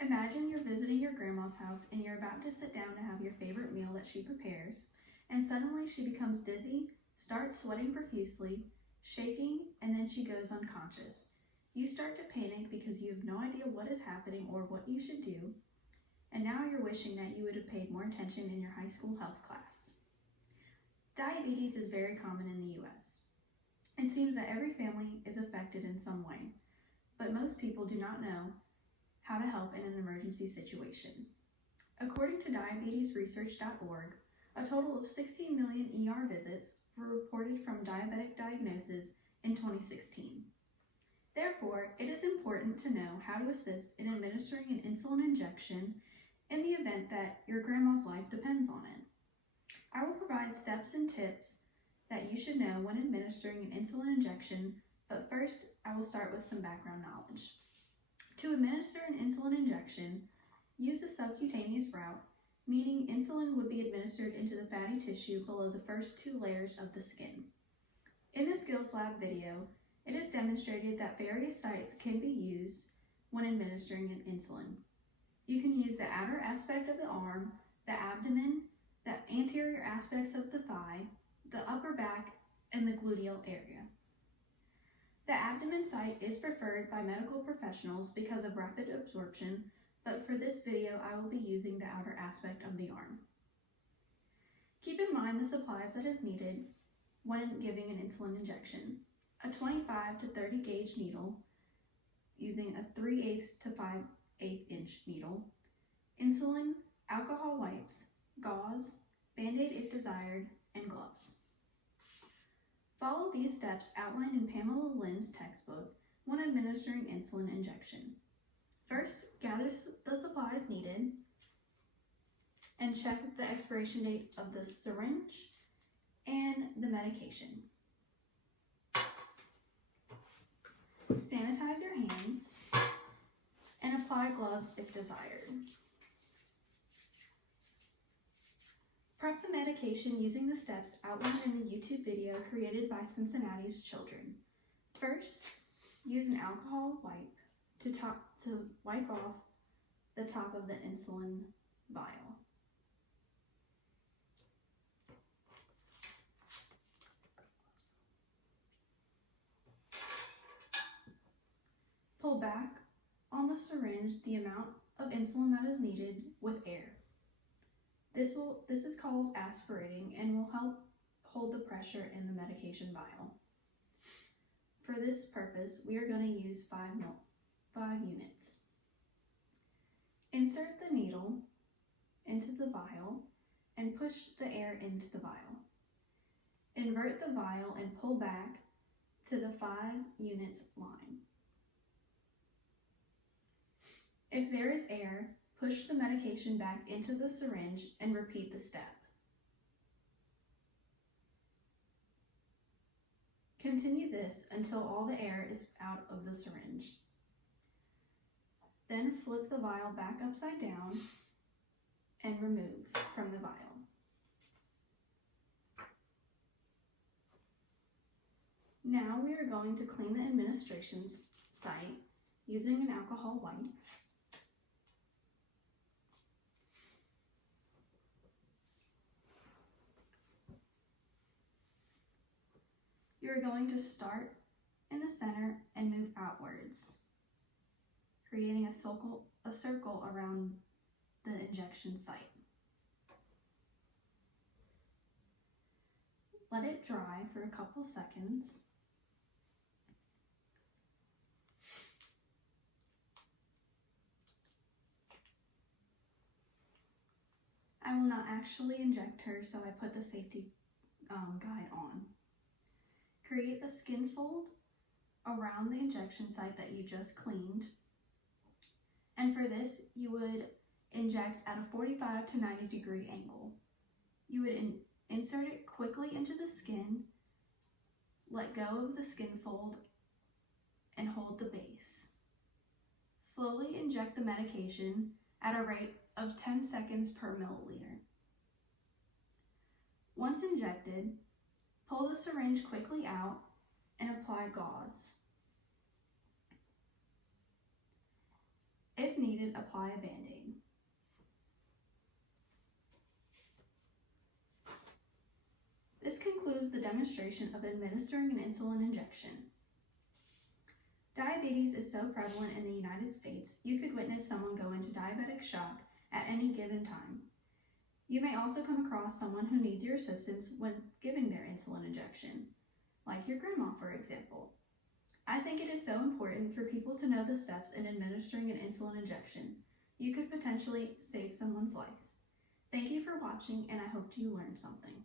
Imagine you're visiting your grandma's house and you're about to sit down to have your favorite meal that she prepares, and suddenly she becomes dizzy, starts sweating profusely, shaking, and then she goes unconscious. You start to panic because you have no idea what is happening or what you should do, and now you're wishing that you would have paid more attention in your high school health class. Diabetes is very common in the US. It seems that every family is affected in some way, but most people do not know how to help in an emergency situation. According to diabetesresearch.org, a total of 60 million ER visits were reported from diabetic diagnosis in 2016. Therefore, it is important to know how to assist in administering an insulin injection in the event that your grandma's life depends on it. I will provide steps and tips that you should know when administering an insulin injection, but first I will start with some background knowledge. To administer an insulin injection, use a subcutaneous route, meaning insulin would be administered into the fatty tissue below the first 2 layers of the skin. In the Skills Lab video, it is demonstrated that various sites can be used when administering an insulin. You can use the outer aspect of the arm, the abdomen, the anterior aspects of the thigh, the upper back, and the gluteal area. The abdomen site is preferred by medical professionals because of rapid absorption, but for this video I will be using the outer aspect of the arm. Keep in mind the supplies that is needed when giving an insulin injection. A 25 to 30 gauge needle using a 3/8 to 5/8 inch needle, insulin, alcohol wipes, gauze, Band-Aid if desired, and gloves. Follow these steps outlined in Pamela Lynn's textbook when administering insulin injection. First, gather the supplies needed and check the expiration date of the syringe and the medication. Sanitize your hands and apply gloves if desired. Prep the medication using the steps outlined in the YouTube video created by Cincinnati's children. First, use an alcohol wipe to wipe off the top of the insulin vial. Pull back on the syringe the amount of insulin that is needed with air. This is called aspirating and will help hold the pressure in the medication vial. For this purpose, we are going to use 5 units. Insert the needle into the vial and push the air into the vial. Invert the vial and pull back to the 5 units line. If there is air, push the medication back into the syringe and repeat the step. Continue this until all the air is out of the syringe. Then flip the vial back upside down and remove from the vial. Now we are going to clean the administration site using an alcohol wipe. You're going to start in the center and move outwards, creating a circle around the injection site. Let it dry for a couple seconds. I will not actually inject her, so I put the safety guide on. Create a skin fold around the injection site that you just cleaned. And for this, you would inject at a 45 to 90 degree angle. You would insert it quickly into the skin, let go of the skin fold, and hold the base. Slowly inject the medication at a rate of 10 seconds per milliliter. Once injected, pull the syringe quickly out and apply gauze. If needed, apply apply a Band-Aid. This concludes the demonstration of administering an insulin injection. Diabetes is so prevalent in the United States, you could witness someone go into diabetic shock at any given time. You may also come across someone who needs your assistance when giving their insulin injection, like your grandma, for example. I think it is so important for people to know the steps in administering an insulin injection. You could potentially save someone's life. Thank you for watching, and I hope you learned something.